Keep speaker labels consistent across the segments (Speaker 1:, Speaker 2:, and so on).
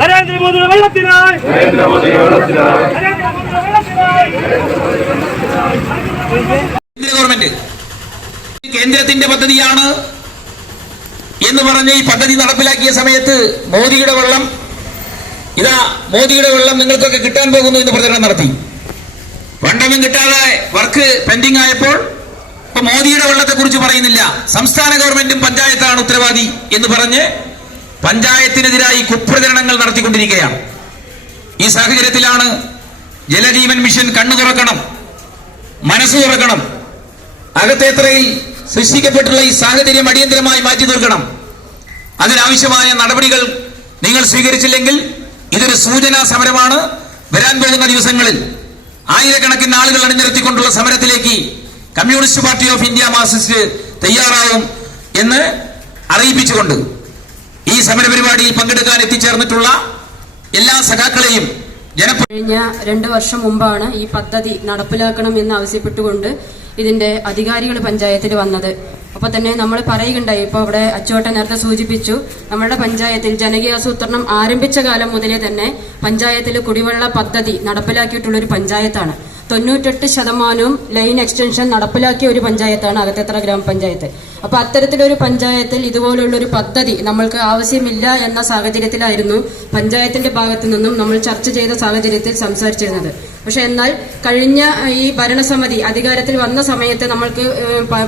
Speaker 1: നരേന്ദ്രമോദിയുടെ വെള്ളത്തിനായി
Speaker 2: കേന്ദ്ര ഗവൺമെന്റ് കേന്ദ്രത്തിന്റെ പദ്ധതിയാണ് എന്ന് പറഞ്ഞ് ഈ പദ്ധതി നടപ്പിലാക്കിയ സമയത്ത് മോദിയുടെ വെള്ളം ഇതാ മോദിയുടെ വെള്ളം നിങ്ങൾക്കൊക്കെ കിട്ടാൻ പോകുന്നു എന്ന് പ്രചരണം നടത്തി. ഫണ്ടൊന്നും കിട്ടാതെ വർക്ക് പെൻഡിംഗ് ആയപ്പോൾ ഇപ്പൊ മോദിയുടെ വെള്ളത്തെ കുറിച്ച് പറയുന്നില്ല. സംസ്ഥാന ഗവൺമെന്റും പഞ്ചായത്താണ് ഉത്തരവാദി എന്ന് പറഞ്ഞ് പഞ്ചായത്തിനെതിരായി കുപ്രചരണങ്ങൾ നടത്തിക്കൊണ്ടിരിക്കുകയാണ്. ഈ സാഹചര്യത്തിലാണ് ജലജീവൻ മിഷൻ കണ്ണു തുറക്കണം മനസ്സ് തുറക്കണം അകത്തേത്രയിൽ സൃഷ്ടിക്കപ്പെട്ടുള്ള ഈ സാഹചര്യം അടിയന്തരമായി മാറ്റി തീർക്കണം. അതിനാവശ്യമായ നടപടികൾ നിങ്ങൾ സ്വീകരിച്ചില്ലെങ്കിൽ ഇതൊരു സൂചനാ സമരമാണ് വരാൻ പോകുന്ന ദിവസങ്ങളിൽ. ആയിരക്കണക്കിന് ആളുകൾ അണിനിരത്തിക്കൊണ്ടുള്ള സമരത്തിലേക്ക് communist party of India Marxist തയ്യാറാവും എന്ന് അറിയിപ്പിച്ചുകൊണ്ട് ഈ സമരപരിപാടിയിൽ പങ്കെടുക്കാൻ എത്തിച്ചേർന്നിട്ടുള്ള എല്ലാ സഖാക്കളെയും
Speaker 3: കഴിഞ്ഞ രണ്ട് വർഷം മുമ്പാണ് ഈ പദ്ധതി നടപ്പിലാക്കണം എന്ന് ആവശ്യപ്പെട്ടുകൊണ്ട് ഇതിന്റെ അധികാരികൾ പഞ്ചായത്തിൽ വന്നത്. അപ്പൊ തന്നെ നമ്മൾ പറയുകയുണ്ടായി. ഇപ്പോൾ അവിടെ അച്ചോട്ടൻ നേരത്തെ സൂചിപ്പിച്ചു നമ്മുടെ പഞ്ചായത്തിൽ ജനകീയാസൂത്രണം ആരംഭിച്ച കാലം മുതലേ തന്നെ പഞ്ചായത്തിൽ കുടിവെള്ള പദ്ധതി നടപ്പിലാക്കിയിട്ടുള്ള ഒരു പഞ്ചായത്താണ്. തൊണ്ണൂറ്റെട്ട് ശതമാനവും ലൈൻ എക്സ്റ്റൻഷൻ നടപ്പിലാക്കിയ ഒരു പഞ്ചായത്താണ് അകത്തേത്ര ഗ്രാമപഞ്ചായത്ത്. അപ്പൊ അത്തരത്തിലൊരു പഞ്ചായത്തിൽ ഇതുപോലുള്ള ഒരു പദ്ധതി നമ്മൾക്ക് ആവശ്യമില്ല എന്ന സാഹചര്യത്തിലായിരുന്നു പഞ്ചായത്തിന്റെ ഭാഗത്തു നിന്നും നമ്മൾ ചർച്ച ചെയ്ത സാഹചര്യത്തിൽ സംസാരിച്ചിരുന്നത്. പക്ഷെ എന്നാൽ കഴിഞ്ഞ ഈ ഭരണസമിതി അധികാരത്തിൽ വന്ന സമയത്ത് നമ്മൾക്ക്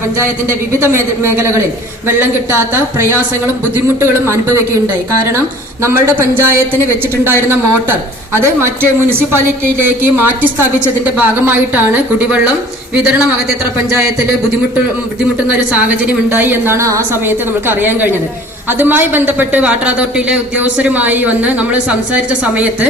Speaker 3: പഞ്ചായത്തിന്റെ വിവിധ മേഖലകളിൽ വെള്ളം കിട്ടാത്ത പ്രയാസങ്ങളും ബുദ്ധിമുട്ടുകളും അനുഭവിക്കുകയുണ്ടായി. കാരണം നമ്മളുടെ പഞ്ചായത്തിന് വെച്ചിട്ടുണ്ടായിരുന്ന മോട്ടർ അത് മറ്റ് മുനിസിപ്പാലിറ്റിയിലേക്ക് മാറ്റി സ്ഥാപിച്ചതിന്റെ ഭാഗമായിട്ടാണ് കുടിവെള്ളം വിതരണം അകത്തേത്ര പഞ്ചായത്തിൽ ബുദ്ധിമുട്ട് ബുദ്ധിമുട്ടുന്ന ഒരു സാഹചര്യം ഉണ്ടായി എന്നാണ് ആ സമയത്ത് നമുക്ക് അറിയാൻ കഴിഞ്ഞത്. അതുമായി ബന്ധപ്പെട്ട് വാട്ടർ അതോറിറ്റിയിലെ ഉദ്യോഗസ്ഥരുമായി വന്ന് നമ്മൾ സംസാരിച്ച സമയത്ത്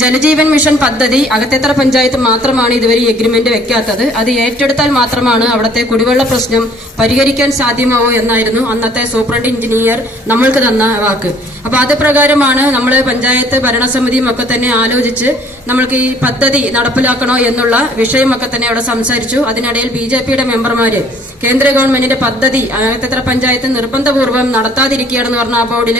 Speaker 3: ജലജീവൻ മിഷൻ പദ്ധതി അകത്തേത്ര പഞ്ചായത്ത് മാത്രമാണ് ഇതുവരെ എഗ്രിമെന്റ് വെക്കാത്തത്. അത് ഏറ്റെടുത്താൽ മാത്രമാണ് അവിടുത്തെ കുടിവെള്ള പ്രശ്നം പരിഹരിക്കാൻ സാധ്യമാവോ എന്നായിരുന്നു അന്നത്തെ സൂപ്രണ്ട് എഞ്ചിനീയർ നമ്മൾക്ക് തന്ന വാക്ക്. അപ്പൊ അത് പ്രകാരമാണ് നമ്മൾ പഞ്ചായത്ത് ഭരണസമിതിയും ഒക്കെ തന്നെ ആലോചിച്ച് നമ്മൾക്ക് ഈ പദ്ധതി നടപ്പിലാക്കണോ എന്നുള്ള വിഷയമൊക്കെ തന്നെ അവിടെ സംസാരിച്ചു. അതിനിടയിൽ ബി ജെ പിയുടെ മെമ്പർമാര് കേന്ദ്ര ഗവൺമെന്റിന്റെ പദ്ധതി അകത്തത്ര പഞ്ചായത്ത് നിർബന്ധപൂർവം നടത്താതിരിക്കുകയാണെന്ന് പറഞ്ഞ ആ ബോർഡിൽ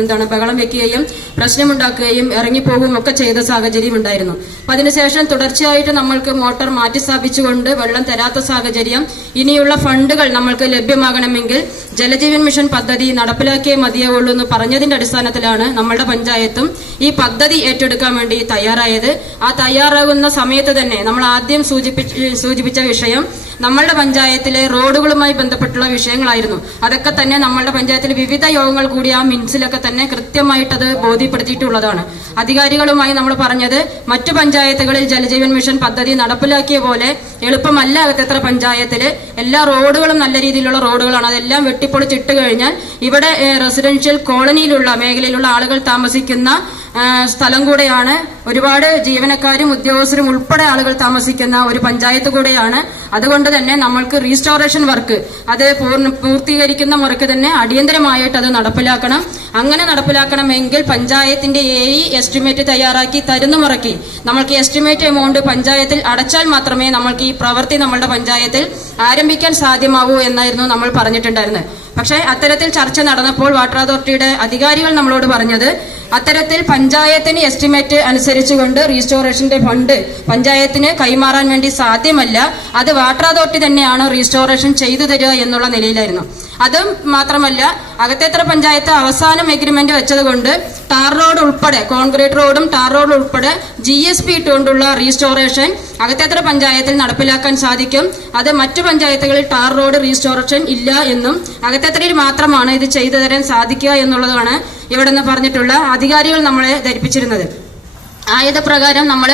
Speaker 3: എന്താണ് ബഹളം വെക്കുകയും പ്രശ്നമുണ്ടാക്കുകയും ഇറങ്ങിപ്പോകുകയും ഒക്കെ ചെയ്ത സാഹചര്യം ഉണ്ടായിരുന്നു. അപ്പൊ അതിനുശേഷം തുടർച്ചയായിട്ട് നമ്മൾക്ക് മോട്ടർ മാറ്റി സ്ഥാപിച്ചുകൊണ്ട് വെള്ളം തരാത്ത സാഹചര്യം ഇനിയുള്ള ഫണ്ടുകൾ നമ്മൾക്ക് ലഭ്യമാകണമെങ്കിൽ ജലജീവൻ മിഷൻ പദ്ധതി നടപ്പിലാക്കിയേ മതിയാവുള്ളൂ എന്ന് പറഞ്ഞതിന്റെ അടിസ്ഥാനത്തിലാണ് നമ്മളുടെ പഞ്ചായത്തും ഈ പദ്ധതി ഏറ്റെടുക്കാൻ വേണ്ടി തയ്യാറായത്. ആ തയ്യാറാകുന്ന സമയത്ത് തന്നെ നമ്മൾ ആദ്യം സൂചിപ്പിച്ച സൂചിപ്പിച്ച വിഷയം നമ്മളുടെ പഞ്ചായത്തിലെ റോഡുകളുമായി ബന്ധപ്പെട്ടുള്ള വിഷയങ്ങളായിരുന്നു. അതൊക്കെ തന്നെ നമ്മളുടെ പഞ്ചായത്തിലെ വിവിധ യോഗങ്ങൾ കൂടി ആ മിൻസിലൊക്കെ തന്നെ കൃത്യമായിട്ട് അത് ബോധ്യപ്പെടുത്തിയിട്ടുള്ളതാണ്. അധികാരികളുമായി നമ്മൾ പറഞ്ഞത് മറ്റു പഞ്ചായത്തുകളിൽ ജലജീവൻ മിഷൻ പദ്ധതി നടപ്പിലാക്കിയ പോലെ എളുപ്പമല്ല അകത്തെത്ര പഞ്ചായത്തിൽ. എല്ലാ റോഡുകളും നല്ല രീതിയിലുള്ള റോഡുകളാണ്. അതെല്ലാം വെട്ടിപ്പൊളിച്ചിട്ട് കഴിഞ്ഞാൽ ഇവിടെ റെസിഡൻഷ്യൽ കോളനിയിലുള്ള മേഖലയിലുള്ള ആളുകൾ താമസിക്കുന്ന സ്ഥലം കൂടെയാണ് ഒരുപാട് ജീവനക്കാരും ഉദ്യോഗസ്ഥരും ഉൾപ്പെടെ ആളുകൾ താമസിക്കുന്ന ഒരു പഞ്ചായത്ത് കൂടെയാണ്. അതുകൊണ്ട് തന്നെ നമ്മൾക്ക് റീസ്റ്റോറേഷൻ വർക്ക് അത് പൂർത്തീകരിക്കുന്ന മുറയ്ക്ക് തന്നെ അടിയന്തരമായിട്ട് അത് നടപ്പിലാക്കണം. അങ്ങനെ നടപ്പിലാക്കണമെങ്കിൽ പഞ്ചായത്തിന്റെ എ എസ്റ്റിമേറ്റ് തയ്യാറാക്കി തരുന്ന മുറയ്ക്ക് നമ്മൾക്ക് എസ്റ്റിമേറ്റ് എമൗണ്ട് പഞ്ചായത്തിൽ അടച്ചാൽ മാത്രമേ നമ്മൾക്ക് ഈ പ്രവൃത്തി നമ്മളുടെ പഞ്ചായത്തിൽ ആരംഭിക്കാൻ സാധ്യമാവൂ എന്നായിരുന്നു നമ്മൾ പറഞ്ഞിട്ടുണ്ടായിരുന്നത്. പക്ഷേ അത്തരത്തിൽ ചർച്ച നടന്നപ്പോൾ വാട്ടർ അതോറിറ്റിയുടെ അധികാരികൾ നമ്മളോട് പറഞ്ഞത് അത്തരത്തിൽ പഞ്ചായത്തിന് എസ്റ്റിമേറ്റ് അനുസരിച്ചുകൊണ്ട് റീസ്റ്റോറേഷന്റെ ഫണ്ട് പഞ്ചായത്തിന് കൈമാറാൻ വേണ്ടി സാധ്യമല്ല. അത് വാട്ടർ അതോറിറ്റി തന്നെയാണ് റീസ്റ്റോറേഷൻ ചെയ്തു തരിക എന്നുള്ള നിലയിലായിരുന്നു. അതും മാത്രമല്ല അകത്തേത്ര പഞ്ചായത്ത് അവസാനം എഗ്രിമെന്റ് വെച്ചതുകൊണ്ട് ടാർ റോഡ് ഉൾപ്പെടെ കോൺക്രീറ്റ് റോഡും ടാർ റോഡ് ഉൾപ്പെടെ ജി എസ് പി ഇട്ടുകൊണ്ടുള്ള റീസ്റ്റോറേഷൻ അകത്തേത്ര പഞ്ചായത്തിൽ നടപ്പിലാക്കാൻ സാധിക്കും. അത് മറ്റു പഞ്ചായത്തുകളിൽ ടാർ റോഡ് റീസ്റ്റോറേഷൻ ഇല്ല എന്നും അകത്തേത്രയിൽ മാത്രമാണ് ഇത് ചെയ്തു തരാൻ സാധിക്കുക എന്നുള്ളതാണ് ഇവിടെ നിന്ന് പറഞ്ഞിട്ടുള്ള അധികാരികൾ നമ്മളെ ധരിപ്പിച്ചിരുന്നത്. ആയത് പ്രകാരം നമ്മൾ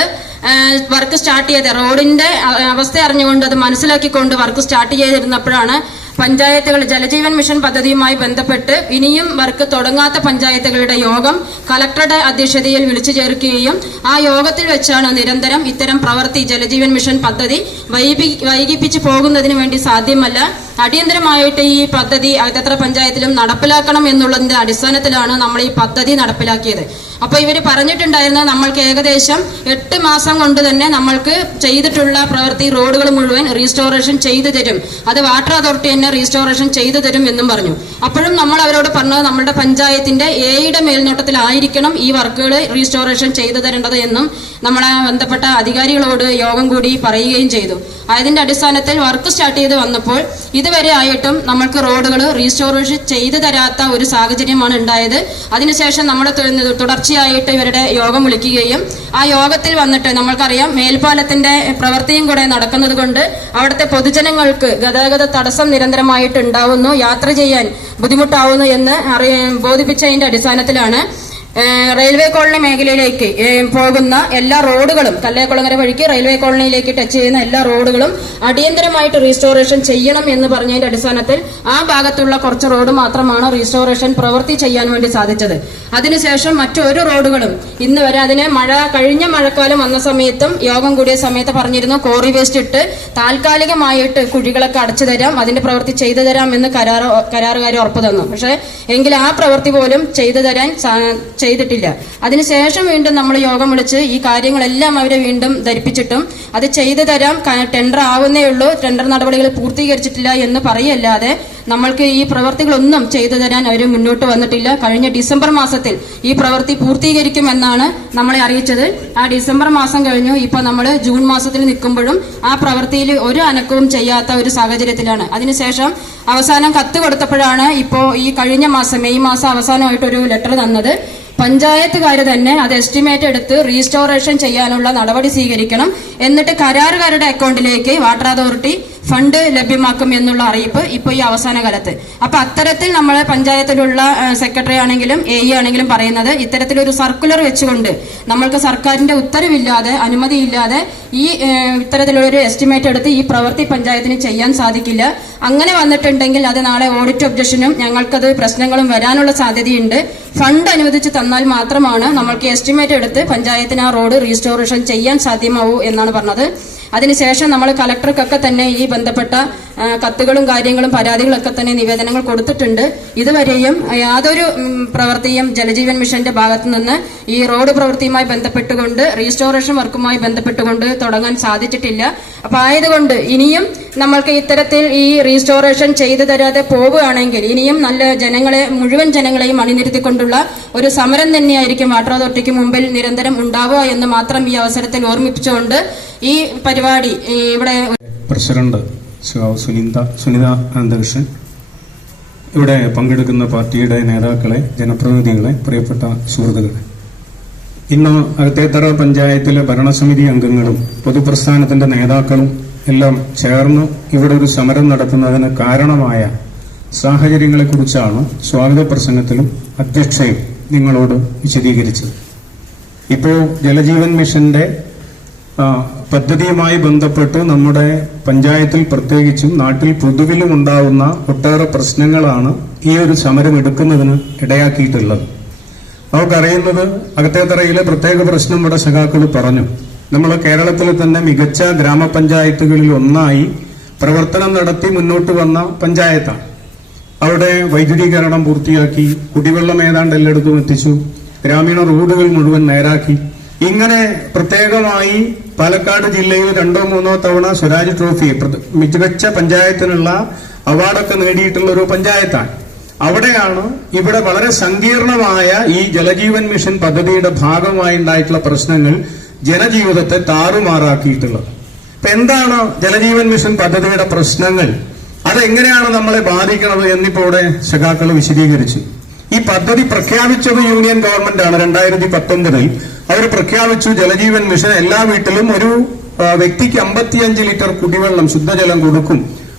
Speaker 3: വർക്ക് സ്റ്റാർട്ട് ചെയ്ത് റോഡിന്റെ അവസ്ഥ അറിഞ്ഞുകൊണ്ട് അത് മനസ്സിലാക്കിക്കൊണ്ട് വർക്ക് സ്റ്റാർട്ട് ചെയ്തിരുന്നപ്പോഴാണ് പഞ്ചായത്തുകൾ ജലജീവൻ മിഷൻ പദ്ധതിയുമായി ബന്ധപ്പെട്ട് ഇനിയും വർക്ക് തുടങ്ങാത്ത പഞ്ചായത്തുകളുടെ യോഗം കലക്ടറുടെ അധ്യക്ഷതയിൽ വിളിച്ചു ചേർക്കുകയും ആ യോഗത്തിൽ വെച്ചാണ് നിരന്തരം ഇത്തരം പ്രവൃത്തി ജലജീവൻ മിഷൻ പദ്ധതി വൈകി വൈകിപ്പിച്ചു പോകുന്നതിന് വേണ്ടി സാധ്യമല്ല. അടിയന്തരമായിട്ട് ഈ പദ്ധതി അകത്തത്ര പഞ്ചായത്തിലും നടപ്പിലാക്കണം എന്നുള്ളതിന്റെ അടിസ്ഥാനത്തിലാണ് നമ്മൾ ഈ പദ്ധതി നടപ്പിലാക്കിയത്. അപ്പൊ ഇവർ പറഞ്ഞിട്ടുണ്ടായിരുന്ന നമ്മൾക്ക് ഏകദേശം എട്ട് മാസം കൊണ്ട് തന്നെ നമ്മൾക്ക് ചെയ്തിട്ടുള്ള പ്രവൃത്തി റോഡുകൾ മുഴുവൻ റീസ്റ്റോറേഷൻ ചെയ്തു തരും. അത് വാട്ടർ അതോറിറ്റി തന്നെ റീസ്റ്റോറേഷൻ ചെയ്തു തരും എന്നും പറഞ്ഞു. അപ്പോഴും നമ്മൾ അവരോട് പറഞ്ഞത് നമ്മുടെ പഞ്ചായത്തിന്റെ എയുടെ മേൽനോട്ടത്തിലായിരിക്കണം ഈ വർക്കുകൾ റീസ്റ്റോറേഷൻ ചെയ്തു തരേണ്ടത് എന്നും നമ്മളെ ബന്ധപ്പെട്ട അധികാരികളോട് യോഗം കൂടി പറയുകയും ചെയ്തു. അതിന്റെ അടിസ്ഥാനത്തിൽ വർക്ക് സ്റ്റാർട്ട് ചെയ്ത് വന്നപ്പോൾ ഇതുവരെ ആയിട്ടും നമ്മൾക്ക് റോഡുകൾ റീസ്റ്റോറേഷൻ ചെയ്തു തരാത്ത ഒരു സാഹചര്യമാണ് ഉണ്ടായത്. അതിനുശേഷം നമ്മൾ തുടർച്ചയായിട്ട് ഇവരുടെ യോഗം വിളിക്കുകയും ആ യോഗത്തിൽ വന്നിട്ട് നമ്മൾക്കറിയാം മേൽപ്പാലത്തിന്റെ പ്രവൃത്തിയും കൂടെ നടക്കുന്നത് കൊണ്ട് അവിടുത്തെ പൊതുജനങ്ങൾക്ക് ഗതാഗത തടസ്സം നിരന്തരമായിട്ട് ഉണ്ടാവുന്നു യാത്ര ചെയ്യാൻ ബുദ്ധിമുട്ടാവുന്നു എന്ന് അറിയ ബോധിപ്പിച്ചതിന്റെ അടിസ്ഥാനത്തിലാണ് റെയിൽവേ കോളനി മേഖലയിലേക്ക് പോകുന്ന എല്ലാ റോഡുകളും തല്ലേക്കുളങ്ങര വഴിക്ക് റെയിൽവേ കോളനിയിലേക്ക് ടച്ച് ചെയ്യുന്ന എല്ലാ റോഡുകളും അടിയന്തരമായിട്ട് റീസ്റ്റോറേഷൻ ചെയ്യണം എന്ന് പറഞ്ഞതിന്റെ അടിസ്ഥാനത്തിൽ ആ ഭാഗത്തുള്ള കുറച്ച് റോഡ് മാത്രമാണ് റീസ്റ്റോറേഷൻ പ്രവൃത്തി ചെയ്യാൻ വേണ്ടി സാധിച്ചത്. അതിനുശേഷം മറ്റൊരു റോഡുകളും ഇന്ന് വരെ അതിന് മഴ കഴിഞ്ഞ മഴക്കാലം വന്ന സമയത്തും യോഗം കൂടിയ സമയത്ത് പറഞ്ഞിരുന്നു കോറി വേസ്റ്റ് ഇട്ട് താൽക്കാലികമായിട്ട് കുഴികളൊക്കെ അടച്ചു തരാം അതിന്റെ പ്രവൃത്തി ചെയ്തു തരാം എന്ന് കരാർ കരാറുകാർ ഉറപ്പു തന്നു. പക്ഷേ എങ്കിൽ ആ പ്രവൃത്തി പോലും ചെയ്തു തരാൻ ചെയ്തിട്ടില്ല. അതിനുശേഷം വീണ്ടും നമ്മൾ യോഗം വിളിച്ച് ഈ കാര്യങ്ങളെല്ലാം അവരെ വീണ്ടും ധരിപ്പിച്ചിട്ടും അത് ചെയ്തു തരാം ടെൻഡർ ആവുന്നേ ഉള്ളൂ. ടെൻഡർ നടപടികൾ പൂർത്തീകരിച്ചിട്ടില്ല എന്ന് പറയല്ലാതെ നമ്മൾക്ക് ഈ പ്രവർത്തികളൊന്നും ചെയ്തു തരാൻ അവർ മുന്നോട്ട് വന്നിട്ടില്ല. കഴിഞ്ഞ ഡിസംബർ മാസത്തിൽ ഈ പ്രവൃത്തി പൂർത്തീകരിക്കുമെന്നാണ് നമ്മളെ അറിയിച്ചത്. ആ ഡിസംബർ മാസം കഴിഞ്ഞു. ഇപ്പൊ നമ്മൾ ജൂൺ മാസത്തിൽ നിൽക്കുമ്പോഴും ആ പ്രവൃത്തിയിൽ ഒരു അനക്കവും ചെയ്യാത്ത ഒരു സാഹചര്യത്തിലാണ്. അതിനുശേഷം അവസാനം കത്ത് കൊടുത്തപ്പോഴാണ് ഇപ്പോ ഈ കഴിഞ്ഞ മാസം മെയ് മാസം അവസാനമായിട്ട് ഒരു ലെറ്റർ തന്നത്. പഞ്ചായത്തുകാർ തന്നെ അത് എസ്റ്റിമേറ്റ് എടുത്ത് റീസ്റ്റോറേഷൻ ചെയ്യാനുള്ള നടപടി സ്വീകരിക്കണം. എന്നിട്ട് കരാറുകാരുടെ അക്കൗണ്ടിലേക്ക് വാട്ടർ അതോറിറ്റി ഫണ്ട് ലഭ്യമാക്കും എന്നുള്ള അറിയിപ്പ് ഇപ്പോൾ ഈ അവസാന കാലത്ത്. അപ്പൊ അത്തരത്തിൽ നമ്മളെ പഞ്ചായത്തിലുള്ള സെക്രട്ടറി ആണെങ്കിലും എ ഇ ആണെങ്കിലും പറയുന്നത് ഇത്തരത്തിലൊരു സർക്കുലർ വെച്ചുകൊണ്ട് നമ്മൾക്ക് സർക്കാരിന്റെ ഉത്തരവില്ലാതെ അനുമതിയില്ലാതെ ഈ ഇത്തരത്തിലുള്ളൊരു എസ്റ്റിമേറ്റ് എടുത്ത് ഈ പ്രവൃത്തി പഞ്ചായത്തിന് ചെയ്യാൻ സാധിക്കില്ല. അങ്ങനെ വന്നിട്ടുണ്ടെങ്കിൽ അത് നാളെ ഓഡിറ്റ് ഒബ്ജക്ഷനും ഞങ്ങൾക്കത് പ്രശ്നങ്ങളും വരാനുള്ള സാധ്യതയുണ്ട്. ഫണ്ട് അനുവദിച്ച് തന്നാൽ മാത്രമാണ് നമ്മൾക്ക് എസ്റ്റിമേറ്റ് എടുത്ത് പഞ്ചായത്തിന് ആ റോഡ് റീസ്റ്റോറേഷൻ ചെയ്യാൻ സാധ്യമാവൂ എന്നാണ് പറഞ്ഞത്. അതിനുശേഷം നമ്മൾ കലക്ടർക്കൊക്കെ തന്നെ ഈ ബന്ധപ്പെട്ട കത്തുകളും കാര്യങ്ങളും പരാതികളൊക്കെ തന്നെ നിവേദനങ്ങൾ കൊടുത്തിട്ടുണ്ട്. ഇതുവരെയും യാതൊരു പ്രവൃത്തിയും ജലജീവൻ മിഷന്റെ ഭാഗത്തു നിന്ന് ഈ റോഡ് പ്രവൃത്തിയുമായി ബന്ധപ്പെട്ടുകൊണ്ട് റീസ്റ്റോറേഷൻ വർക്കുമായി ബന്ധപ്പെട്ടുകൊണ്ട് തുടങ്ങാൻ സാധിച്ചിട്ടില്ല. അപ്പൊ ആയതുകൊണ്ട് ഇനിയും നമ്മൾക്ക് ഇത്തരത്തിൽ ഈ റീസ്റ്റോറേഷൻ ചെയ്തു തരാതെ പോവുകയാണെങ്കിൽ ഇനിയും നല്ല ജനങ്ങളെ മുഴുവൻ ജനങ്ങളെയും അണിനിരത്തിക്കൊണ്ടുള്ള ഒരു സമരം തന്നെയായിരിക്കും വാട്ടർ അതോറിറ്റിക്ക് മുമ്പിൽ നിരന്തരം ഉണ്ടാവുക എന്ന് മാത്രം ഈ അവസരത്തിൽ ഓർമ്മിപ്പിച്ചുകൊണ്ട് ഈ പരിപാടി ഇവിടെ
Speaker 4: പ്രസിഡന്റ് സുനിത സുനിത അനന്തകൃഷ്ണൻ. ഇവിടെ പങ്കെടുക്കുന്ന പാർട്ടിയുടെ നേതാക്കളെ ജനപ്രതിനിധികളെ പ്രിയപ്പെട്ട സുഹൃത്തുക്കളെ. ഇന്ന് അകത്തേത്തറ പഞ്ചായത്തിലെ ഭരണസമിതി അംഗങ്ങളും പൊതുപ്രസ്ഥാനത്തിന്റെ നേതാക്കളും എല്ലാം ചേർന്ന് ഇവിടെ ഒരു സമരം നടത്തുന്നതിന് കാരണമായ സാഹചര്യങ്ങളെക്കുറിച്ചാണ് സ്വാഗത പ്രസംഗത്തിലും അധ്യക്ഷയും നിങ്ങളോട് വിശദീകരിച്ചത്. ഇപ്പോൾ ജലജീവൻ മിഷന്റെ പദ്ധതിയുമായി ബന്ധപ്പെട്ട് നമ്മുടെ പഞ്ചായത്തിൽ പ്രത്യേകിച്ചും നാട്ടിൽ പൊതുവിലും ഉണ്ടാവുന്ന ഒട്ടേറെ പ്രശ്നങ്ങളാണ് ഈ ഒരു സമരം എടുക്കുന്നതിന് ഇടയാക്കിയിട്ടുള്ളത്. നമുക്കറിയുന്നത് അകത്തേത്തറയിലെ പ്രത്യേക പ്രശ്നം ഇവിടെ സഖാക്കൾ പറഞ്ഞു. നമ്മൾ കേരളത്തിലെ തന്നെ മികച്ച ഗ്രാമപഞ്ചായത്തുകളിൽ ഒന്നായി പ്രവർത്തനം നടത്തി മുന്നോട്ട് വന്ന പഞ്ചായത്താണ്. അവിടെ വൈദ്യുതീകരണം പൂർത്തിയാക്കി കുടിവെള്ളം ഏതാണ്ട് എല്ലായിടത്തും എത്തിച്ചു ഗ്രാമീണ റോഡുകൾ മുഴുവൻ നേരാക്കി. ഇങ്ങനെ പ്രത്യേകമായി പാലക്കാട് ജില്ലയിൽ രണ്ടോ മൂന്നോ തവണ സ്വരാജ് ട്രോഫി മികച്ച പഞ്ചായത്തിനുള്ള അവാർഡൊക്കെ നേടിയിട്ടുള്ള ഒരു പഞ്ചായത്താണ്. അവിടെയാണ് ഇവിടെ വളരെ സങ്കീർണമായ ഈ ജലജീവൻ മിഷൻ പദ്ധതിയുടെ ഭാഗമായി ഉണ്ടായിട്ടുള്ള പ്രശ്നങ്ങൾ ജനജീവിതത്തെ താറുമാറാക്കിയിട്ടുള്ളത്. ഇപ്പൊ എന്താണ് ജലജീവൻ മിഷൻ പദ്ധതിയുടെ പ്രശ്നങ്ങൾ? അതെങ്ങനെയാണ് നമ്മളെ ബാധിക്കുന്നത് എന്നിപ്പോ ഇവിടെ സഖാക്കൾ വിശദീകരിച്ചു. ഈ പദ്ധതി പ്രഖ്യാപിച്ചത് യൂണിയൻ ഗവൺമെന്റ് ആണ്. രണ്ടായിരത്തി പത്തൊമ്പതിൽ അവർ പ്രഖ്യാപിച്ചു ജലജീവൻ മിഷൻ എല്ലാ വീട്ടിലും ഒരു വ്യക്തിക്ക് അമ്പത്തിയഞ്ച് ലിറ്റർ കുടിവെള്ളം ശുദ്ധജലം കൊടുക്കും.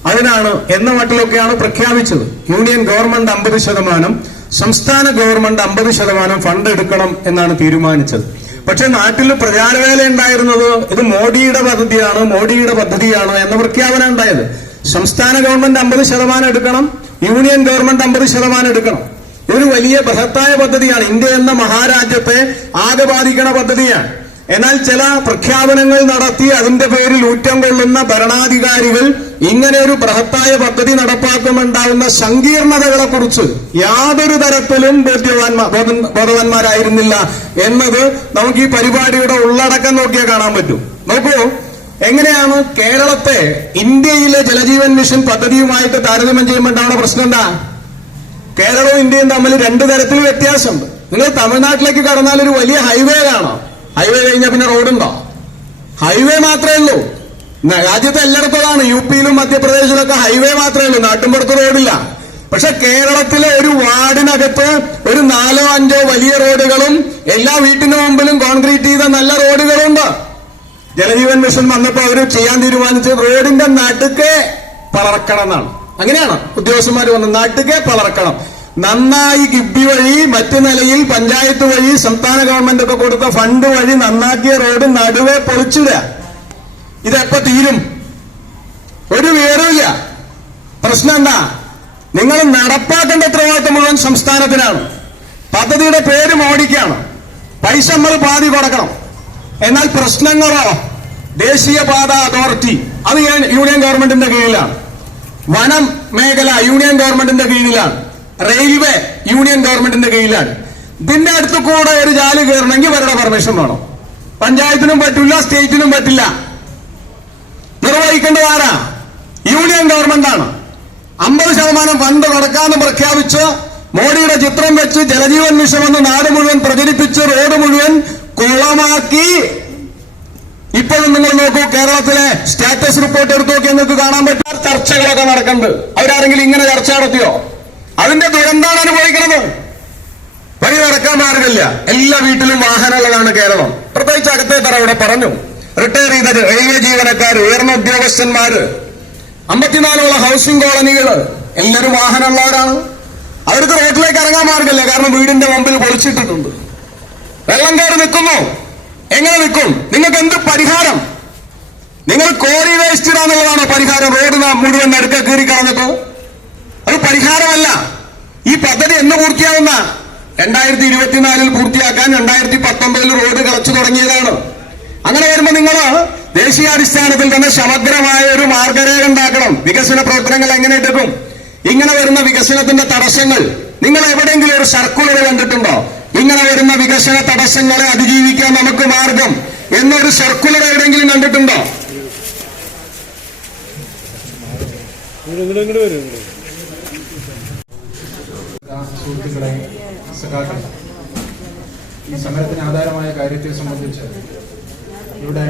Speaker 4: അതിനാണ് എന്ന മട്ടിലൊക്കെയാണ് പ്രഖ്യാപിച്ചത്. യൂണിയൻ ഗവൺമെന്റ് അമ്പത് ശതമാനം സംസ്ഥാന ഗവൺമെന്റ് അമ്പത് ശതമാനം ഫണ്ട് എടുക്കണം എന്നാണ് തീരുമാനിച്ചത്. പക്ഷെ നാട്ടിൽ പ്രചാരവേല ഉണ്ടായിരുന്നത് ഇത് മോഡിയുടെ പദ്ധതിയാണ് മോഡിയുടെ പദ്ധതിയാണ് എന്ന പ്രഖ്യാപനം ഉണ്ടായത്. സംസ്ഥാന ഗവൺമെന്റ് അമ്പത് ശതമാനം എടുക്കണം യൂണിയൻ ഗവൺമെന്റ് അമ്പത് ശതമാനം എടുക്കണം. ഇതൊരു വലിയ ബൃഹത്തായ പദ്ധതിയാണ്. ഇന്ത്യ എന്ന മഹാരാജ്യത്തെ ആകെ ബാധിക്കണ പദ്ധതിയാണ്. എന്നാൽ ചില പ്രഖ്യാപനങ്ങൾ നടത്തി അതിന്റെ പേരിൽ ഊറ്റം കൊള്ളുന്ന ഭരണാധികാരികൾ
Speaker 5: ഇങ്ങനെ ഒരു ബൃഹത്തായ പദ്ധതി നടപ്പാക്കുമുണ്ടാവുന്ന സങ്കീർണതകളെ കുറിച്ച് യാതൊരു തരത്തിലും ബോധവാന്മാരായിരുന്നില്ല എന്നത് നമുക്ക് ഈ പരിപാടിയുടെ ഉള്ളടക്കം നോക്കിയാൽ കാണാൻ പറ്റും. നോക്കൂ എങ്ങനെയാണ് കേരളത്തെ ഇന്ത്യയിലെ ജലജീവൻ മിഷൻ പദ്ധതിയുമായിട്ട് താരതമ്യം ചെയ്യുമ്പോൾ ഉണ്ടാവുന്ന പ്രശ്നം എന്താ? കേരളവും ഇന്ത്യയും തമ്മിൽ രണ്ട് തരത്തിൽ വ്യത്യാസമുണ്ട്. നിങ്ങൾ തമിഴ്നാട്ടിലേക്ക് കടന്നാൽ ഒരു വലിയ ഹൈവേ കാണാം. ഹൈവേ കഴിഞ്ഞാൽ പിന്നെ റോഡുണ്ടോ ഹൈവേ മാത്രമേ ഉള്ളൂ. രാജ്യത്തെ എല്ലായിടത്തുള്ളതാണ്. യു പിയിലും മധ്യപ്രദേശിലൊക്കെ ഹൈവേ മാത്രമേ ഉള്ളൂ. നാട്ടിൻപുറത്ത് റോഡില്ല പക്ഷെ കേരളത്തിലെ ഒരു വാർഡിനകത്ത് ഒരു നാലോ അഞ്ചോ വലിയ റോഡുകളും എല്ലാ വീട്ടിന് മുമ്പിലും കോൺക്രീറ്റ് ചെയ്ത നല്ല റോഡുകളുണ്ട് ജലജീവൻ മിഷൻ വന്നപ്പോൾ അവർ ചെയ്യാൻ തീരുമാനിച്ചത് റോഡിന്റെ നടുക്കെ പറക്കണം എന്നാണ് അങ്ങനെയാണ്. ഉദ്യോഗസ്ഥന്മാർ വന്ന് നാട്ടുകെ പളർക്കണം നന്നായി ഗിബി വഴി മറ്റു നിലയിൽ പഞ്ചായത്ത് വഴി സംസ്ഥാന ഗവൺമെന്റ് ഒക്കെ കൊടുത്ത ഫണ്ട് വഴി നന്നാക്കിയ റോഡ് നടുവെ പൊളിച്ചിടുക. ഇതെപ്പോ തീരും? ഒരു വിവരമില്ല പ്രശ്നം എന്താ? നിങ്ങൾ നടപ്പാക്കേണ്ട ഉത്തരവാദിത്തം മുഴുവൻ സംസ്ഥാനത്തിനാണ്. പദ്ധതിയുടെ പേര് മോഡിക്കാണ്. പൈസ നമ്മൾ പാതി കൊടുക്കണം. എന്നാൽ പ്രശ്നങ്ങളോ ദേശീയപാത അതോറിറ്റി അത് യൂണിയൻ ഗവൺമെന്റിന്റെ കീഴിലാണ്. വനം മേഖല യൂണിയൻ ഗവൺമെന്റിന്റെ കീഴിലാണ്. റെയിൽവേ യൂണിയൻ ഗവൺമെന്റിന്റെ കീഴിലാണ്. ഇതിന്റെ അടുത്ത് കൂടെ ഒരു ജാൽ കയറണമെങ്കിൽ ഇവരുടെ പെർമിഷൻ വേണം. പഞ്ചായത്തിനും പറ്റില്ല സ്റ്റേറ്റിനും പറ്റില്ല. നിർവഹിക്കേണ്ടത് ആരാ? യൂണിയൻ ഗവൺമെന്റ് ആണ്. അമ്പത് ശതമാനം ഫണ്ട് കൊടുക്കാമെന്ന് പ്രഖ്യാപിച്ച് മോഡിയുടെ ചിത്രം വെച്ച് ജലജീവൻ മിഷൻ എന്ന് നാട് മുഴുവൻ പ്രചരിപ്പിച്ച് റോഡ് മുഴുവൻ കുളമാക്കി ഇപ്പോഴും നിങ്ങൾ നോക്കൂ കേരളത്തിലെ സ്റ്റാറ്റസ് റിപ്പോർട്ട് എടുത്തു നോക്കി നിങ്ങൾക്ക് കാണാൻ പറ്റാത്ത ചർച്ചകളൊക്കെ നടക്കുന്നുണ്ട്. അവരാരെങ്കിലും ഇങ്ങനെ ചർച്ച നടത്തിയോ? അതിന്റെ ദുരന്താണ് അനുഭവിക്കുന്നത്. വഴി നടക്കാൻ മാർഗമില്ല. എല്ലാ വീട്ടിലും വാഹനങ്ങളാണ് കേരളം. പ്രത്യേകിച്ച് അകത്തെ തറ ഇവിടെ പറഞ്ഞു. റിട്ടയർ ചെയ്ത റെയിൽവേ ജീവനക്കാർ ഉയർന്ന ഉദ്യോഗസ്ഥന്മാര്. അമ്പത്തിനാലോളം ഹൗസിംഗ് കോളനികൾ എല്ലാവരും വാഹനമുള്ളവരാണ്. അവർക്ക് റോഡിലേക്ക് ഇറങ്ങാൻ മാർഗമില്ല. കാരണം വീടിന്റെ മുമ്പിൽ പൊളിച്ചിട്ടിട്ടുണ്ട്. വെള്ളം കയറി നിൽക്കുന്നു. എങ്ങനെ നിൽക്കും? നിങ്ങൾക്ക് എന്ത് പരിഹാരം? നിങ്ങൾ കോരി വേസ്റ്റ് ഇടാന്നുള്ളതാണോ പരിഹാരം? റോഡ് മുഴുവൻ നടുക്ക കീറി കളഞ്ഞപ്പോ അത് പരിഹാരമല്ല. ഈ പദ്ധതി എന്ന് പൂർത്തിയാവുന്ന രണ്ടായിരത്തി ഇരുപത്തിനാലിൽ പൂർത്തിയാക്കാൻ രണ്ടായിരത്തി പത്തൊമ്പതിൽ റോഡ് കളച്ചു തുടങ്ങിയതാണ്. അങ്ങനെ വരുമ്പോൾ നിങ്ങൾ ദേശീയാടിസ്ഥാനത്തിൽ തന്നെ സമഗ്രമായ ഒരു മാർഗരേഖ ഉണ്ടാക്കണം. വികസന പ്രവർത്തനങ്ങൾ എങ്ങനെ എടുക്കും? ഇങ്ങനെ വരുന്ന വികസനത്തിന്റെ തടസ്സങ്ങൾ നിങ്ങൾ എവിടെയെങ്കിലും ഒരു സർക്കുലർ കണ്ടിട്ടുണ്ടോ? ഇങ്ങനെ വരുന്ന വികസന തടസ്സങ്ങളെ അതിജീവിക്കാൻ നമുക്ക് മാർഗം എന്നൊരു സർക്കുലർ എവിടെയെങ്കിലും കണ്ടിട്ടുണ്ടോ?
Speaker 6: ഈ സമരത്തിന് ആധാരമായ കാര്യത്തെ സംബന്ധിച്ച് ഇവിടെ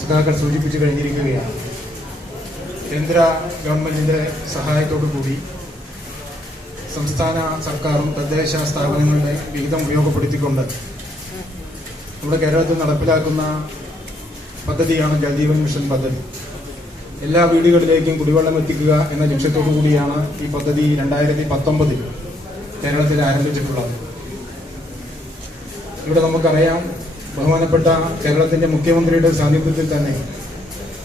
Speaker 6: സഖാക്കൾ സൂചിപ്പിച്ചു കഴിഞ്ഞിരിക്കുകയാണ്. കേന്ദ്ര ഗവൺമെന്റിന്റെ സഹായത്തോടു കൂടി സംസ്ഥാന സർക്കാരും തദ്ദേശ സ്ഥാപനങ്ങളുടെ വിഹിതം ഉപയോഗപ്പെടുത്തിക്കൊണ്ട് നമ്മുടെ കേരളത്തിൽ നടപ്പിലാക്കുന്ന പദ്ധതിയാണ് ജലജീവൻ മിഷൻ പദ്ധതി. എല്ലാ വീടുകളിലേക്കും കുടിവെള്ളം എത്തിക്കുക എന്ന ലക്ഷ്യത്തോടു കൂടിയാണ് ഈ പദ്ധതി രണ്ടായിരത്തി പത്തൊമ്പതിൽ കേരളത്തിൽ ആരംഭിച്ചിട്ടുള്ളത്. ഇവിടെ നമുക്കറിയാം ബഹുമാനപ്പെട്ട കേരളത്തിന്റെ മുഖ്യമന്ത്രിയുടെ സാന്നിധ്യത്തിൽ തന്നെ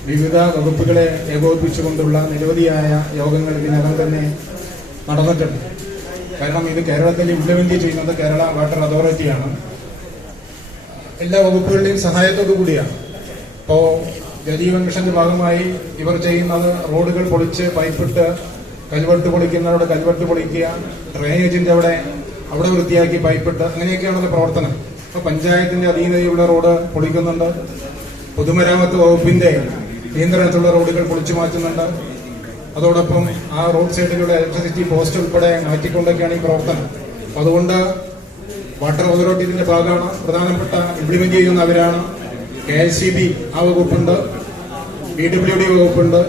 Speaker 6: വിവിധ വകുപ്പുകളെ ഏകോപിപ്പിച്ചുകൊണ്ടുള്ള നിരവധിയായ യോഗങ്ങൾ ഇതിനകം തന്നെ നടന്നിട്ടുണ്ട്. കാരണം ഇത് കേരളത്തിൽ ഇംപ്ലിമെന്റ് ചെയ്യുന്നത് കേരള വാട്ടർ അതോറിറ്റിയാണ് എല്ലാ വകുപ്പുകളുടെയും സഹായത്തോടു കൂടിയാണ്. ഇപ്പോ ജലീവൻ മിഷന്റെ ഭാഗമായി ഇവർ ചെയ്യുന്നത് റോഡുകൾ പൊളിച്ച് പൈപ്പിട്ട് കൽവെട്ട് പൊളിക്കുന്നവരുടെ കൽവെട്ട് പൊളിക്കുക ഡ്രെയിനേജിന്റെ അവിടെ അവിടെ വൃത്തിയാക്കി പൈപ്പിട്ട് അങ്ങനെയൊക്കെയാണ് പ്രവർത്തനം. ഇപ്പൊ പഞ്ചായത്തിന്റെ അധീനതയുള്ള റോഡ് പൊളിക്കുന്നുണ്ട്. പൊതുമരാമത്ത് വകുപ്പിന്റെ നിയന്ത്രണത്തിലുള്ള റോഡുകൾ പൊളിച്ചു മാറ്റുന്നുണ്ട്. അതോടൊപ്പം ആ റോഡ് സൈഡിലുള്ള ഇലക്ട്രിസിറ്റി പോസ്റ്റ് ഉൾപ്പെടെ മാറ്റിക്കൊണ്ടൊക്കെയാണ് ഈ പ്രവർത്തനം. അതുകൊണ്ട് വാട്ടർ അതോറിറ്റി ഇതിന്റെ ഭാഗമാണ്. പ്രധാനപ്പെട്ട ഇംപ്ലിമെന്റ് ചെയ്യുന്ന അവരാണ് കെ എൽ സി ബി ആ വകുപ്പുണ്ട് ബി ഡബ്ല്യു ഡി വകുപ്പുണ്ട്.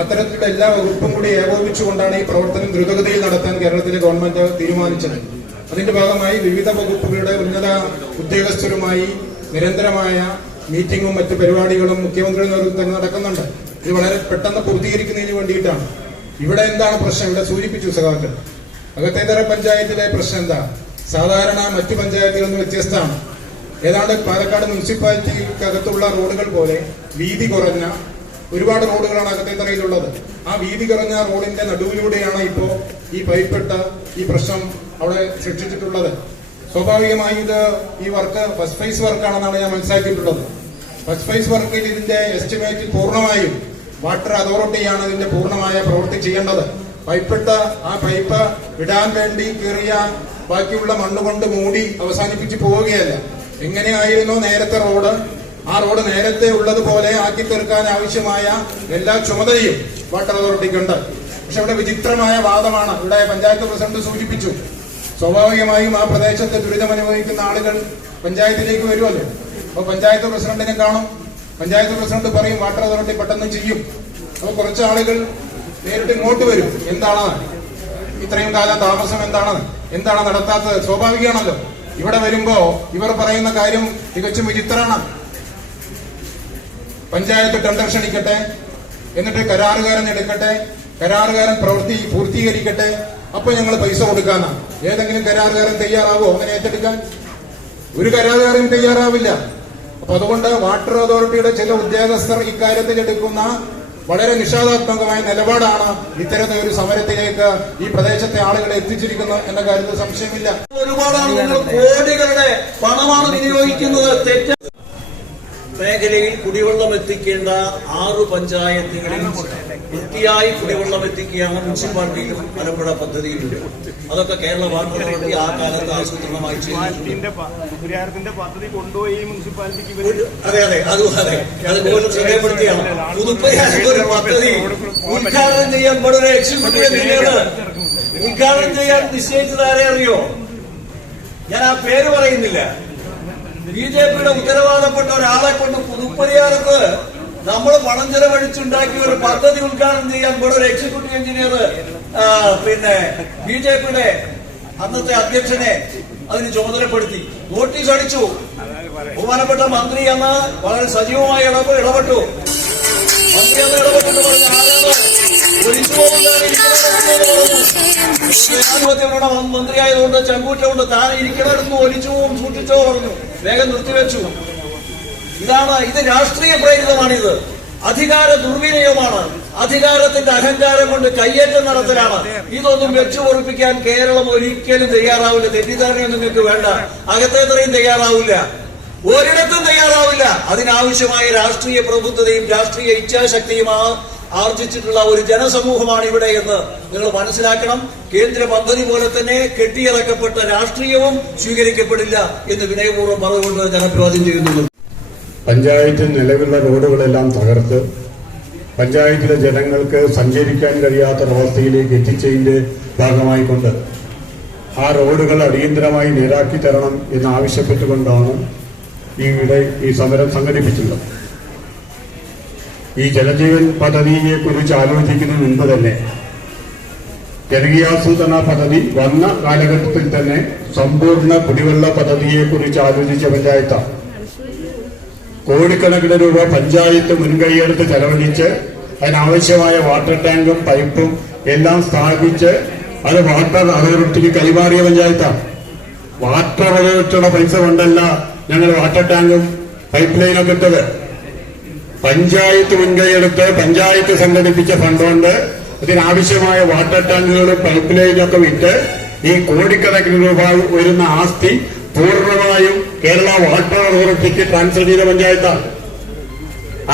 Speaker 6: അത്തരത്തിലുള്ള എല്ലാ വകുപ്പും കൂടി ഏകോപിച്ചുകൊണ്ടാണ് ഈ പ്രവർത്തനം ദ്രുതഗതിയിൽ നടത്താൻ കേരളത്തിലെ ഗവൺമെന്റ് തീരുമാനിച്ചത്. അതിന്റെ ഭാഗമായി വിവിധ വകുപ്പുകളുടെ ഉന്നത ഉദ്യോഗസ്ഥരുമായി നിരന്തരമായ മീറ്റിംഗും മറ്റു പരിപാടികളും മുഖ്യമന്ത്രിയുടെ നേതൃത്വത്തിൽ നടക്കുന്നുണ്ട്. ഇത് വളരെ പെട്ടെന്ന് പൂർത്തീകരിക്കുന്നതിന് വേണ്ടിയിട്ടാണ്. ഇവിടെ എന്താണ് പ്രശ്നം? ഇവിടെ സൂചിപ്പിച്ചു സഖാക്കൾ. അകത്തേതര പഞ്ചായത്തിലെ പ്രശ്നം എന്താ? സാധാരണ മറ്റു പഞ്ചായത്തുകളിൽ നിന്ന് വ്യത്യസ്തമാണ്. ഏതാണ്ട് പാലക്കാട് മുനിസിപ്പാലിറ്റിക്കകത്തുള്ള റോഡുകൾ പോലെ വീതി കുറഞ്ഞ ഒരുപാട് റോഡുകളാണ് അകത്തേത്തറയിലുള്ളത്. ആ വീതി കുറഞ്ഞ റോഡിന്റെ നടുവിലൂടെയാണ് ഇപ്പോ ഈ പൈപ്പെട്ട ഈ പ്രശ്നം അവിടെ സൃഷ്ടിച്ചിട്ടുള്ളത്. സ്വാഭാവികമായി ഇത് ഈ വർക്ക് ഫസ്റ്റ് ഫേസ് വർക്കാണെന്നാണ് ഞാൻ മനസ്സിലാക്കിയിട്ടുള്ളത്. ഫസ്റ്റ് ഫേസ് വർക്കിൽ ഇതിന്റെ എസ്റ്റിമേറ്റ് പൂർണമായും വാട്ടർ അതോറിറ്റിയാണ് ഇതിന്റെ പൂർണമായ പ്രവൃത്തി ചെയ്യേണ്ടത്. പൈപ്പിട്ട ആ പൈപ്പ് ഇടാൻ വേണ്ടി കീറിയ ബാക്കിയുള്ള മണ്ണ് കൊണ്ട് മൂടി അവസാനിപ്പിച്ച് പോവുകയല്ല. എങ്ങനെയായിരുന്നു നേരത്തെ റോഡ്? ആ റോഡ് നേരത്തെ ഉള്ളതുപോലെ ആക്കി തീർക്കാൻ ആവശ്യമായ എല്ലാ ചുമതലയും വാട്ടർ അതോറിറ്റിക്കുണ്ട്. പക്ഷെ ഇവിടെ വിചിത്രമായ വാദമാണ്. ഇവിടെ പഞ്ചായത്ത് പ്രസിഡന്റ് സൂചിപ്പിച്ചു. സ്വാഭാവികമായും ആ പ്രദേശത്തെ ദുരിതമനുഭവിക്കുന്ന ആളുകൾ പഞ്ചായത്തിലേക്ക് വരുമല്ലോ. അപ്പൊ പഞ്ചായത്ത് പ്രസിഡന്റിനെ കാണും. പഞ്ചായത്ത് പ്രസിഡന്റ് പറയും വാട്ടർ അതോറിറ്റി പെട്ടെന്ന് ചെയ്യും. അപ്പൊ കുറച്ച് ആളുകൾ നേരിട്ട് ഇങ്ങോട്ട് വരും. എന്താണ്? ഇത്രയും കാലം താമസം എന്താണ്? എന്താണ് നടത്താത്തത്? സ്വാഭാവികമാണല്ലോ. ഇവിടെ വരുമ്പോ ഇവർ പറയുന്ന കാര്യം തികച്ചും വിചിത്രമാണ്. പഞ്ചായത്ത് ടെണ്ടർ ക്ഷണിക്കട്ടെ എന്നിട്ട് കരാറുകാരൻ എടുക്കട്ടെ കരാറുകാരൻ പ്രവൃത്തി പൂർത്തീകരിക്കട്ടെ അപ്പൊ ഞങ്ങൾ പൈസ കൊടുക്കാനാണ് ഏതെങ്കിലും കരാറുകാരൻ തയ്യാറാവോ? അങ്ങനെ ഏറ്റെടുക്കാൻ? ഒരു കരാറുകാരൻ തയ്യാറാവില്ല. അപ്പൊ അതുകൊണ്ട് വാട്ടർ അതോറിറ്റിയുടെ ചില ഉദ്യോഗസ്ഥർ ഇക്കാര്യത്തിൽ എടുക്കുന്ന വളരെ നിഷേധാത്മകമായ നിലപാടാണ് ഇത്തരത്തിൽ ഒരു സമരത്തിലേക്ക് ഈ പ്രദേശത്തെ ആളുകളെ എത്തിച്ചിരിക്കുന്നത് എന്ന കാര്യത്തിൽ സംശയമില്ല.
Speaker 7: ഒരുപാട് ആളുകൾ കോടികളുടെ പണമാണ് വിനിയോഗിക്കുന്നത്. തെറ്റ് മേഖലയിൽ കുടിവെള്ളം എത്തിക്കേണ്ട ആറ് പഞ്ചായത്തുകളിൽ വൃത്തിയായി കുടിവെള്ളം എത്തിക്കുകയാണ് മുനിസിപ്പാലിറ്റിയിലും മലമ്പുഴ പദ്ധതിയിലുണ്ട്. അതൊക്കെ കേരള വാട്ടർ അതോറിറ്റി ആ കാലത്ത് ആസൂത്രണമായി അതെ അതെ അതും അതെ അത്. കൂടുതൽ ശ്രദ്ധപ്പെടുത്തിയാണ് പുതുപ്പരിഹാരം ഒരു പദ്ധതി. ഉദ്ഘാടനം ചെയ്യാൻ വളരെ എക്സിക്യൂട്ടീവ് ഉദ്ഘാടനം ചെയ്യാൻ നിശ്ചയിച്ചത് ആരെ അറിയോ? ഞാൻ ആ പേര് പറയുന്നില്ല. ബി ജെ പിയുടെ ഉത്തരവാദപ്പെട്ട ഒരാളെ കൊണ്ട് പുതുപ്പരിയാലത്ത് നമ്മൾ പണം ചെലവഴിച്ചുണ്ടാക്കിയ ഒരു പദ്ധതി ഉദ്ഘാടനം ചെയ്യാൻ ഇവിടെ ഒരു എക്സിക്യൂട്ടീവ് എഞ്ചിനീയർ പിന്നെ ബി ജെ പിയുടെ അന്നത്തെ അധ്യക്ഷനെ അതിന് ചുമതലപ്പെടുത്തി. നോട്ടീസ് അടിച്ചു. ബഹുമാനപ്പെട്ട മന്ത്രി അന്ന് വളരെ സജീവമായി ഇടപെ- ഇടപെട്ടു. മന്ത്രി അന്ന് ഇടപെട്ടിട്ട് പറഞ്ഞു ജനാധിപത്യങ്ങളുടെ മന്ത്രിയായതുകൊണ്ട് ചങ്കൂറ്റമുണ്ട് താൻ ഇരിക്കണമെന്ന് ഒലിച്ചു സൂക്ഷിച്ചോ പറഞ്ഞു. വേഗം നിർത്തിവെച്ചു. ഇതാണ് ഇത് രാഷ്ട്രീയ പ്രേരിതമാണിത്. അധികാര ദുർവിനിയോഗമാണ്. അധികാരത്തിന്റെ അഹങ്കാരം കൊണ്ട് കയ്യേറ്റം നടത്തലാണ്. ഇതൊന്നും വെച്ചു പൊറിപ്പിക്കാൻ കേരളം ഒരിക്കലും തയ്യാറാവില്ല. തെറ്റിദ്ധാരണ നിങ്ങൾക്ക് വേണ്ട. അകത്തേത്രയും തയ്യാറാവില്ല. ഒരിടത്തും തയ്യാറാവില്ല. അതിനാവശ്യമായ രാഷ്ട്രീയ പ്രബുദ്ധതയും രാഷ്ട്രീയ ഇച്ഛാശക്തിയും ആ- ആർജിച്ചിട്ടുള്ള ഒരു ജനസമൂഹമാണ് ഇവിടെ എന്ന് നിങ്ങൾ മനസ്സിലാക്കണം. കേന്ദ്ര പദ്ധതി പോലെ തന്നെ കെട്ടിയിറക്കപ്പെട്ട രാഷ്ട്രീയവും സ്വീകരിക്കപ്പെടില്ല എന്ന് വിനയപൂർവം പറഞ്ഞുകൊണ്ട് ഞാൻ അഭിവാദ്യം ചെയ്യുന്നു
Speaker 8: പഞ്ചായത്തിൽ നിലവിലുള്ള റോഡുകളെല്ലാം തകർത്ത് പഞ്ചായത്തിലെ ജനങ്ങൾക്ക് സഞ്ചരിക്കാൻ കഴിയാത്ത അവസ്ഥയിലേക്ക് എത്തിച്ചതിന്റെ ഭാഗമായിക്കൊണ്ട് ആ റോഡുകൾ അടിയന്തരമായി നേരാക്കി തരണം എന്ന് ആവശ്യപ്പെട്ടുകൊണ്ടാണ് ഇവിടെ ഈ സമരം സംഘടിപ്പിച്ചിട്ടുള്ളത്. ഈ ജലജീവൻ പദ്ധതിയെ കുറിച്ച് ആലോചിക്കുന്നതിന് മുൻപ് തന്നെ. ജനകീയാസൂത്രണ പദ്ധതി വന്ന കാലഘട്ടത്തിൽ തന്നെ സമ്പൂർണ കുടിവെള്ള പദ്ധതിയെ കുറിച്ച് ആലോചിച്ച പഞ്ചായത്താണ് കോടിക്കണക്കിന് രൂപ പഞ്ചായത്ത് മുൻകൈയെടുത്ത് ചെലവഴിച്ച് അതിനാവശ്യമായ വാട്ടർ ടാങ്കും പൈപ്പും എല്ലാം സ്ഥാപിച്ച് അത് വാട്ടർ അതോറിറ്റിക്ക് കൈമാറിയ പഞ്ചായത്താണ് വാട്ടർ അതോറിറ്റിയുടെ പൈസ കൊണ്ടല്ല ഞങ്ങൾ വാട്ടർ ടാങ്കും പൈപ്പ് ലൈനൊക്കെ ഇട്ടത്. പഞ്ചായത്ത് മുൻകൈയെടുത്ത് പഞ്ചായത്ത് സംഘടിപ്പിച്ച ഫണ്ട് കൊണ്ട് ഇതിനാവശ്യമായ വാട്ടർ ടാങ്കുകളും പൈപ്പ് ലൈനൊക്കെ വിറ്റ് ഈ കോടിക്കണക്കിന് രൂപ വരുന്ന ആസ്തി പൂർണമായും കേരള വാട്ടർ അതോറിറ്റിക്ക് ട്രാൻസ്ഫർ ചെയ്ത പഞ്ചായത്താണ്.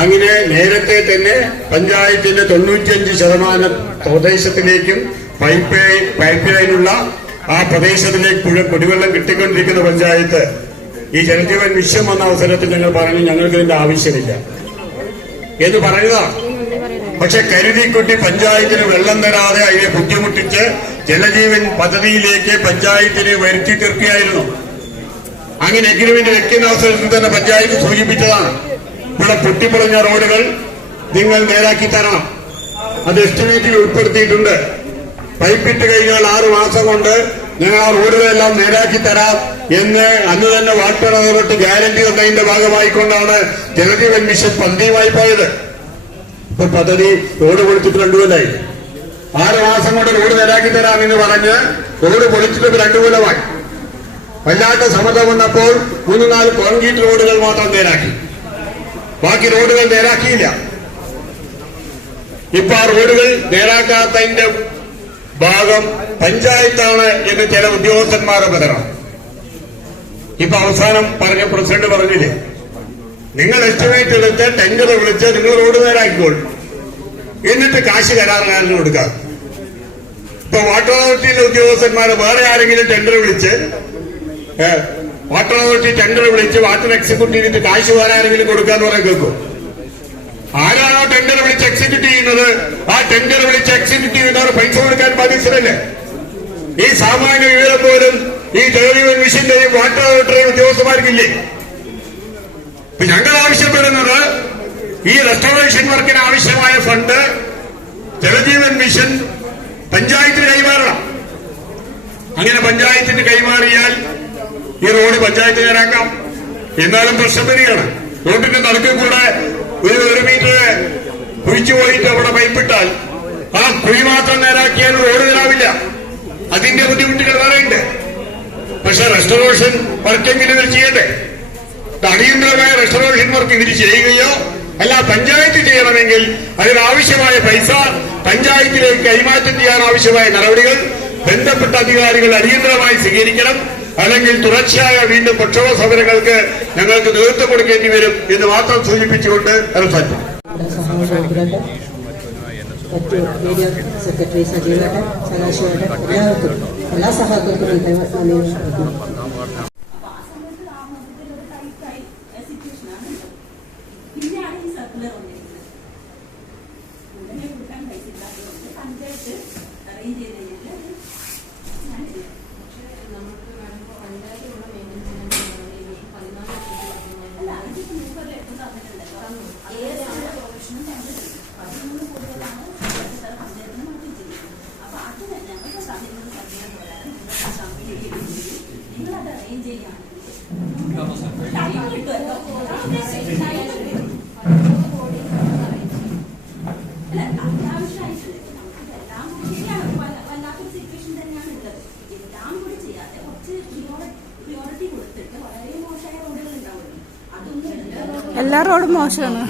Speaker 8: അങ്ങനെ നേരത്തെ തന്നെ പഞ്ചായത്തിന്റെ തൊണ്ണൂറ്റിയഞ്ച് ശതമാനം പ്രദേശത്തിലേക്കും പൈപ്പ് പൈപ്പ് ലൈനുള്ള ആ പ്രദേശത്തിലേക്ക് കുടിവെള്ളം കിട്ടിക്കൊണ്ടിരിക്കുന്ന പഞ്ചായത്ത് ഈ ജലജീവൻ മിഷൻ വന്ന അവസരത്തിൽ ഞങ്ങൾ പറഞ്ഞു ഞങ്ങൾക്ക് ഇതിന്റെ ആവശ്യമില്ല. എന്ന് പറയുന്നതാണ്. പക്ഷെ കരുതിക്കുട്ടി പഞ്ചായത്തിന് വെള്ളം തരാതെ അതിനെ ബുദ്ധിമുട്ടിച്ച് ജലജീവൻ പദ്ധതിയിലേക്ക് പഞ്ചായത്തിനെ വരുത്തി തീർക്കുകയായിരുന്നു. അങ്ങനെ എഗ്രിമെന്റ് വെക്കുന്ന അവസരത്തിൽ തന്നെ പഞ്ചായത്ത് സൂചിപ്പിച്ചതാണ്. ഇവിടെ പൊട്ടിപ്പറഞ്ഞ റോഡുകൾ നിങ്ങൾ നേരാക്കി തരണം. അത് എസ്റ്റിമേറ്റിൽ ഉൾപ്പെടുത്തിയിട്ടുണ്ട്. പൈപ്പിട്ട് കഴിഞ്ഞാൽ ആറു മാസം കൊണ്ട് ഞങ്ങൾ ആ റോഡുകളെല്ലാം നേരാക്കി തരാം എന്ന് അന്ന് തന്നെ വാട്ടർ അതോറിറ്റി ഗ്യാരണ്ടി തന്നതിന്റെ ഭാഗമായിക്കൊണ്ടാണ് ജലജീവൻ മിഷൻ പദ്ധതിയുമായി പോയത്. ഇപ്പൊ പദ്ധതി റോഡ് പൊളിച്ചിട്ട് രണ്ടുകൊല്ലായി ആറ് മാസം കൊണ്ട് റോഡ് നേരാക്കി തരാം എന്ന് പറഞ്ഞ് റോഡ് പൊളിച്ചിട്ട് രണ്ടു കൊല്ലമായി. വല്ലാത്ത സമ്മർദ്ദം വന്നപ്പോൾ മൂന്ന് നാല് കോൺക്രീറ്റ് റോഡുകൾ മാത്രം നേരാക്കി. ബാക്കി റോഡുകൾ നേരാക്കിയില്ല. ഇപ്പൊ ആ റോഡുകൾ നേരാക്കാത്തതിന്റെ ഭാഗം പഞ്ചായത്താണ് എന്ന് ചില ഉദ്യോഗസ്ഥന്മാരെ ബദലാണ് ഇപ്പൊ അവസാനം പറഞ്ഞ പ്രസിഡന്റ് പറഞ്ഞില്ലേ? നിങ്ങൾ എസ്റ്റിമേറ്റ് എടുത്ത് ടെൻഡർ വിളിച്ച് നിങ്ങൾ റോഡ് നേരാക്കിക്കോൾ എന്നിട്ട് കാശ് കരാറുകാരന് കൊടുക്കാം ഇപ്പൊ വാട്ടർ അതോറിറ്റിയിലെ ഉദ്യോഗസ്ഥന്മാരെ വേറെ ആരെങ്കിലും ടെൻഡർ വിളിച്ച് വാട്ടർ അതോറിറ്റി ടെൻഡർ വിളിച്ച് വാട്ടർ എക്സിക്യൂട്ടീവിന്റെ കാശ് വേറെ ആരെങ്കിലും കൊടുക്കാന്ന് പറയാൻ കേൾക്കും ആരാണോ ടെൻഡർ വിളിച്ച് എക്സിക്യൂട്ട് ചെയ്യുന്നത്? ആ ടെൻഡർ വിളിച്ച് എക്സിക്യൂട്ട് ചെയ്യുന്നവർ പൈസ കൊടുക്കാൻ ബാധ്യസ്ഥരല്ലേ? ഈ സാമാന്യ വിവരം പോലും ഈ ജലജീവൻ മിഷന്റെയും വാട്ടർ അതോറിറ്റിയുടെയും ഉദ്യോഗസ്ഥന്മാർക്കില്ലേ? ഇപ്പൊ ഞങ്ങൾ ആവശ്യപ്പെടുന്നത് ഈ റെസ്റ്റോറേഷൻ വർക്കിന് ആവശ്യമായ ഫണ്ട് ജലജീവൻ മിഷൻ പഞ്ചായത്തിന് കൈമാറണം. അങ്ങനെ പഞ്ചായത്തിന് കൈമാറിയാൽ ഈ റോഡ് പഞ്ചായത്ത് നേരാക്കാം. എന്നാലും പ്രശ്നം വരികയാണ്. റോഡിന്റെ നടക്കും കൂടെ ഒരു ഒരു മീറ്റർ കുഴിച്ചു പോയിട്ട് അവിടെ പൈപ്പിട്ടാൽ ആ കുഴി മാത്രം നേരാക്കിയാൽ റോഡ് നേരാവില്ല. അതിന്റെ ബുദ്ധിമുട്ടുകൾ വേറെയുണ്ട്. പക്ഷെ റെസ്റ്റോറേഷൻ വർക്കെങ്കിലും ഇവർ ചെയ്യണ്ടേ അടിയന്തരമായ റെസ്റ്റോറേഷൻ വർക്ക് ഇവർ ചെയ്യുകയോ അല്ല പഞ്ചായത്ത് ചെയ്യണമെങ്കിൽ അതിനാവശ്യമായ പൈസ പഞ്ചായത്തിലേക്ക് കൈമാറ്റം ചെയ്യാൻ ആവശ്യമായ നടപടികൾ ബന്ധപ്പെട്ട അധികാരികൾ അടിയന്തരമായി സ്വീകരിക്കണം. അല്ലെങ്കിൽ തുടർച്ചയായ വീണ്ടും പ്രക്ഷോഭ സമരങ്ങൾക്ക് ഞങ്ങൾക്ക് നേതൃത്വം കൊടുക്കേണ്ടി വരും എന്ന് മാത്രം സൂചിപ്പിച്ചുകൊണ്ട്
Speaker 9: മറ്റു സെക്രട്ടറി സജീവേട്ടൻ എല്ലാവർക്കും എല്ലാ സഹാക്കൾക്കും അറിയിക്കുന്നു
Speaker 10: പിന്നെയാണ് ഈ സർക്കുലർ വന്നിരിക്കുന്നത് ഉടനെ കൊടുക്കാൻ പൈസ ഇല്ലാത്തതുകൊണ്ട് പഞ്ചായത്ത് അറേഞ്ച് ചെയ്ത് കഴിഞ്ഞാൽ ഞാൻ
Speaker 3: പക്ഷേ നമുക്ക് മാഡം ഇപ്പോൾ പഞ്ചായത്തിലുള്ള മെയിന്റനൻസ്
Speaker 10: അല്ല അതിന് മുമ്പ് ഒരു ലെറ്റർ തന്നിട്ടുണ്ടല്ലോ ഏതാണ് പ്രൊഫഷണൽ തന്നിട്ടുണ്ട് പതിമൂന്ന് കൂടുതലാണ് പഞ്ചായത്ത് പഞ്ചായത്തിന് മാറ്റി ചെയ്യുന്നത് അപ്പൊ അത് ഞങ്ങൾക്ക് തന്നിരുന്നത് സർക്കാർ പോരാതെ നിങ്ങളുടെ കമ്പനി നിങ്ങളത് അറേഞ്ച് ചെയ്യുകയാണെങ്കിൽ ടൈം കിട്ടുമല്ലോ അല്ല അത്യാവശ്യമായിട്ടില്ല നമുക്ക് എല്ലാം കൂടി ശരിയാണ് വല്ല- വല്ലാത്തൊരു സിറ്റുവേഷൻ തന്നെയാണ് ഉള്ളത് എല്ലാം കൂടി ചെയ്യാതെ കുറച്ച് പ്രിയോറിറ്റി കൊടുത്തിട്ട് വളരെ മോശമായ റോഡുകൾ ഉണ്ടാവുമല്ലോ അതൊന്നും എടുത്ത്
Speaker 11: എല്ലാ റോഡും മോശമാണ്.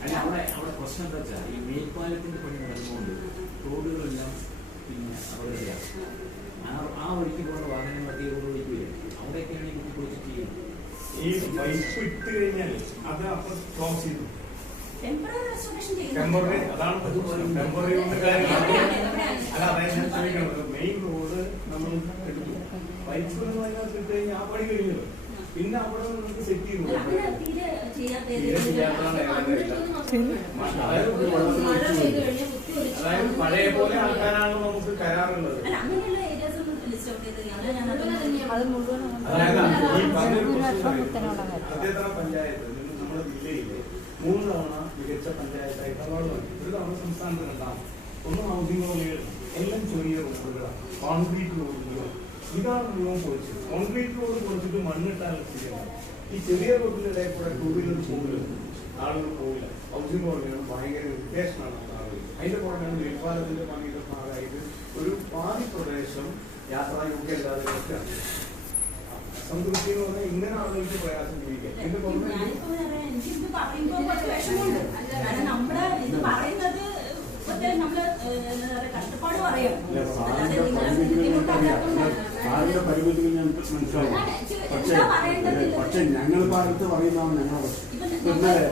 Speaker 2: അല്ല അവിടെ അവിടെ പ്രശ്നം എന്താ വെച്ചാൽ ഈ മേൽപ്പാലത്തിന്റെ പണി നടന്നുകൊണ്ട് റോഡുകളെല്ലാം പിന്നെ അപകടത്തിലാണ് ആ ആ വഴിക്ക് പോകുന്ന വാഹനങ്ങൾ അധികം റോഡ് വഴിക്കില്ല അവിടെയൊക്കെയാണ് ഈ കുട്ടി കുളിച്ചിട്ട് ചെയ്യുന്നത്
Speaker 1: ഈ പൈപ്പ് ഇട്ട് കഴിഞ്ഞാൽ അത് അപ്പൊ ക്ലോസ് ചെയ്തു
Speaker 10: ടെമ്പററി
Speaker 1: അതാണ് ടെമ്പററി അല്ല അതായത് നമ്മൾ എടുത്തു പൈപ്പ് എന്ന് ഇട്ട് കഴിഞ്ഞാൽ ആ പണി കഴിഞ്ഞല്ലോ പിന്നെ അവിടെ നമുക്ക് സെറ്റ് ചെയ്തു അതായത് പഴയ പോലെ ആൾക്കാരാണ് നമുക്ക് കരാറുള്ളത് അതേതര പഞ്ചായത്ത് നമ്മുടെ ജില്ലയിലെ മൂന്ന് തവണ മികച്ച പഞ്ചായത്തായിട്ട് അവാർഡ് വാങ്ങി. ഒരു തവണ സംസ്ഥാനത്ത് രണ്ടാമത് ഒന്ന് ഔദ്യോഗിക എല്ലാം ചെറിയ റോഡുകളാണ്. കോൺക്രീറ്റ് റോഡുകൾ. ഇതാണ് മുഴുവൻ പൊളിച്ചത്. കോൺക്രീറ്റ് റോഡ് പൊളിച്ചിട്ട് മണ്ണിട്ടാൽ ഈ ചെറിയ റോഡിലെ കൂടെ ടൂ വീലർ പോകില്ല ആളുകൾ പോകില്ല ഹൗസിംഗ് റോഡിലാണ് ഭയങ്കര ഉദ്ദേശമാണ് അതിന്റെ പുറമെയാണ് മേൽപ്പാലത്തിന്റെ പണിയുടെ ഭാഗമായിട്ട് ഒരു പാതി പ്രദേശം യാത്രായോഗ്യമല്ലാതെ വെച്ചാണ് സംതൃപ്തി എന്ന് പറഞ്ഞാൽ ഇങ്ങനെ ആളുകൾക്ക് പ്രയാസം ജീവിക്കാം. ഇതിന്റെ പുറമെ
Speaker 10: നമ്മൾ കഷ്ടപ്പാട് പറയാം.
Speaker 8: സാറിന്റെ പരിമിതികൾ ഞാൻ മനസ്സിലാവും. പക്ഷേ പക്ഷെ ഞങ്ങൾ ഭാഗത്ത് പറയുന്നതാണ് ഞങ്ങളെ. ഇന്നലെ